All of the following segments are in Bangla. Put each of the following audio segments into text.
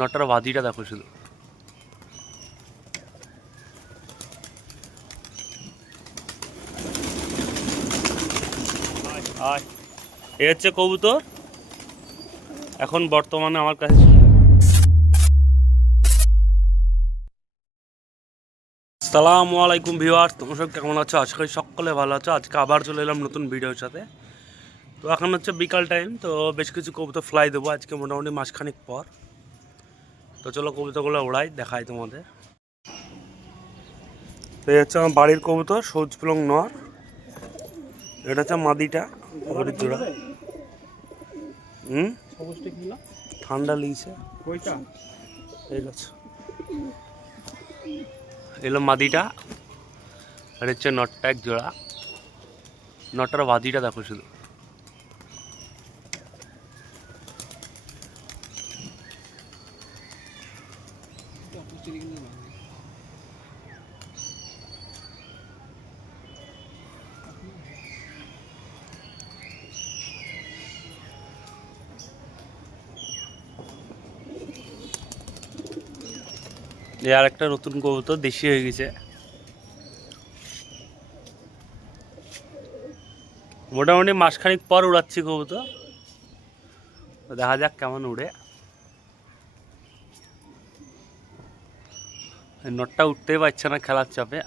নটার বাদিটা দেখো শুধু। এ হচ্ছে কবুতর। এখন বর্তমানে আমার কাছে সালামু আলাইকুম ভিউয়ার্স, তোমার সব কেমন আছো? আশা করি সকলে ভালো আছো। আজকে আবার চলে এলাম নতুন ভিডিওর সাথে। তো এখন হচ্ছে বিকাল টাইম তো বেশ কিছু কবুতর ফ্লাই দেবো। আজকে মোটামুটি মাসখানেক পর। তো চলো কবুতরগুলো ওড়াই দেখাই তোমাদের। তো এই হচ্ছে আমার বাড়ির কবুতর সবুজ প্লং নর। এটা হচ্ছে মাদিটা ঘড়ির জোড়া। হুম? ঠান্ডা লিগছে এলো মাদিটা আর হচ্ছে নটটা এক জোড়া। নটার বাদিটা দেখো শুধু। এ আর একটা নতুন কবুতর, দেশি হয়ে গেছে। মোটামুটি মাসখানিক পর উড়াচ্ছি কবুতর। দেখা যাক কেমন উড়ে। নটটা উঠতেই পারছে না খেলার চাপে।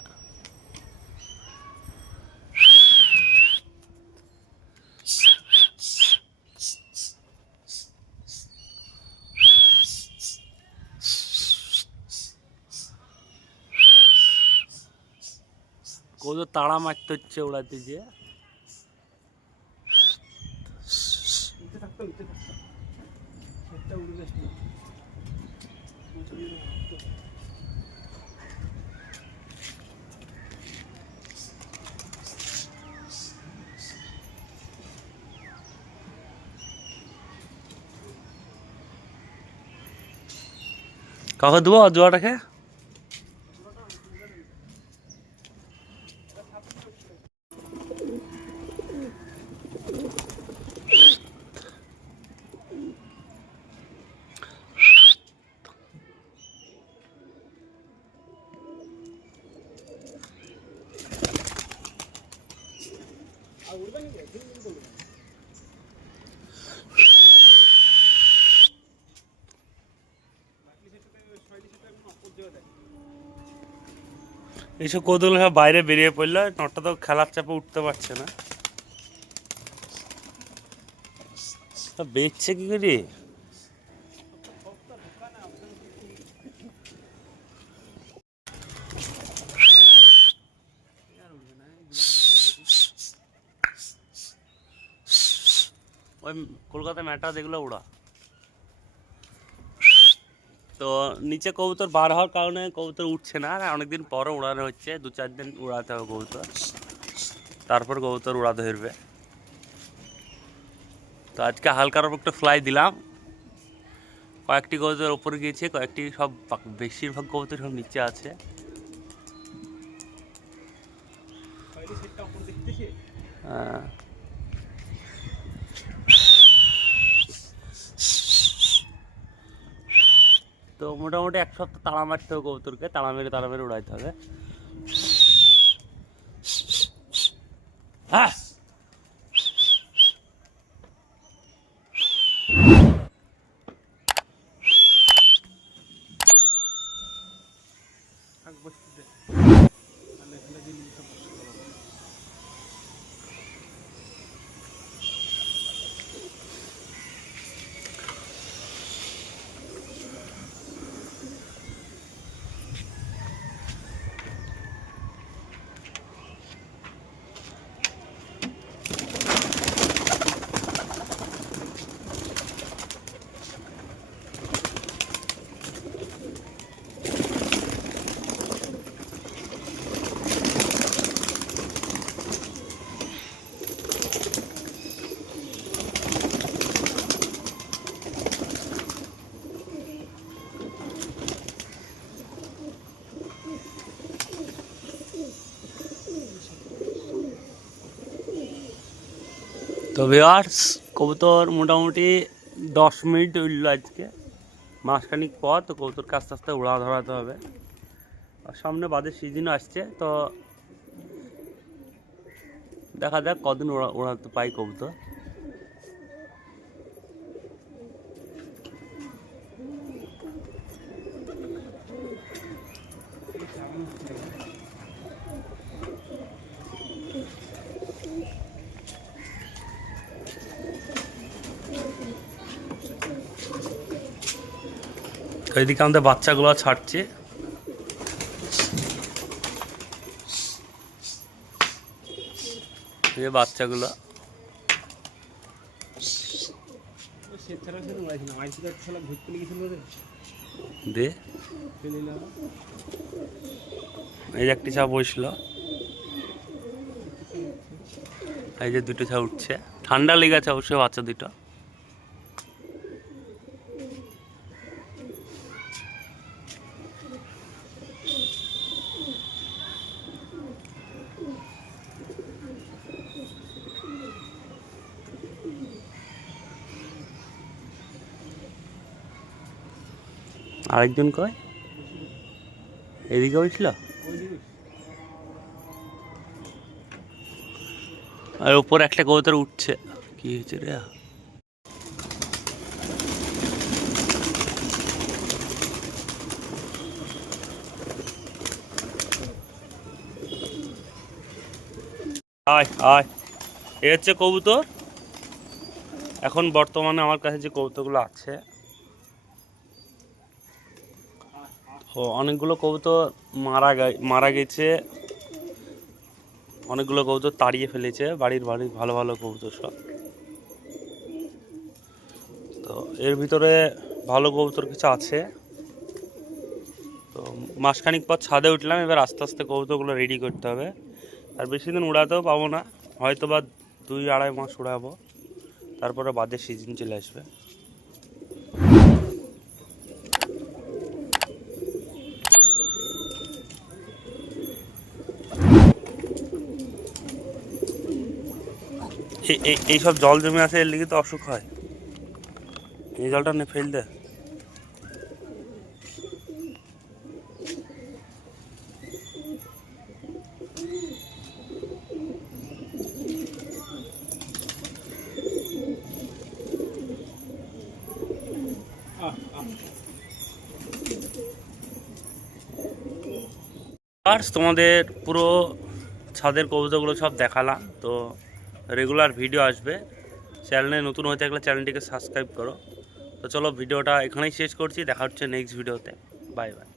কবুতর তাড়া মারতে হচ্ছে ওড়াতে যে উঠতে থাকতো উঠতে থাকতো সেটা উড়ে যাস না কাউকে দেবো জোয়াটাকে এইসব কৌতুক সব বাইরে বেরিয়ে পড়ল নটটা তো খেলার চাপে উঠতে পারছে না। বেচছে কি করি? ওই কলকাতা ম্যাটা দেখল ওরা তো নিচে কবুতর বার হওয়ার কারণে কবুতর উঠছে না, আর অনেকদিন পরে উড়ানো হচ্ছে, দু চার দিন উড়াতে হবে কবুতর। তারপর কবুতর উড়াতে ধরবে। তো আজকে হালকার ওপর একটা ফ্লাই দিলাম। কয়েকটি কবুতর ওপরে গিয়েছে, কয়েকটি সব বেশিরভাগ কবুতর সব নিচে আছে। হ্যাঁ। তো মোটামুটি এক সপ্তাহ তাড়া মারতে হবে কবুতরকে তাড়া মেরে তাড়া মেরে উড়াইতে হবে। হ্যাঁ। তো ভিওয়ার্স কবুতর মোটামুটি দশ মিনিট উঠল আজকে। মাসখানিক পর তো কবুতরকে আস্তে আস্তে উড়া ধরাতে হবে। আর সামনে বাদের সিজনও আসছে, তো দেখা যাক কদিন ওড়া উড়াতে পাই কবুতর। এদিকে আমাদের বাচ্চাগুলো ছাড়ছে। বাচ্চাগুলো। দে। এই যে একটি চা বসল। এই যে দুটো চা উঠছে। ঠান্ডা লেগেছে অবশ্যই বাচ্চা দুটো। আরেকজন কয়? এদিকে বসল আর উপর একটা কবুতর উঠছে। কি হয়েছে রে? আয় আয়। এ হচ্ছে কবুতর। এখন বর্তমানে আমার কাছে যে কবুতরগুলো আছে ও অনেকগুলো কবুতর মারা গে মারা গেছে। অনেকগুলো কবুতর তাড়িয়ে ফেলেছে, বাড়ির বাড়ির ভালো ভালো কবুতর সব। তো এর ভিতরে ভালো কবুতর কিছু আছে। তো মাসখানিক পর ছাদে উঠলাম, এবার আস্তে আস্তে কবুতরগুলো রেডি করতে হবে। আর বেশি দিন উড়াতেও পাবো না হয়তো বা দুই আড়াই মাস উড়াবো। তারপরে বাদে সিজন চলে আসবে। এইসব জল জমে আছে, এর লিগে তো অসুখ হয়। এই জলটা নে, ফেল দে। আর তোমাদের পুরো ছাদের কবিতাগুলো সব দেখালাম, তো রেগুলার ভিডিও আসবে। চ্যানেলে নতুন হয়ে থাকলে চ্যানেলটিকে সাবস্ক্রাইব করো। তো চলো ভিডিওটা এখানেই শেষ করছি। দেখা হচ্ছে নেক্সট ভিডিওতে বাই বাই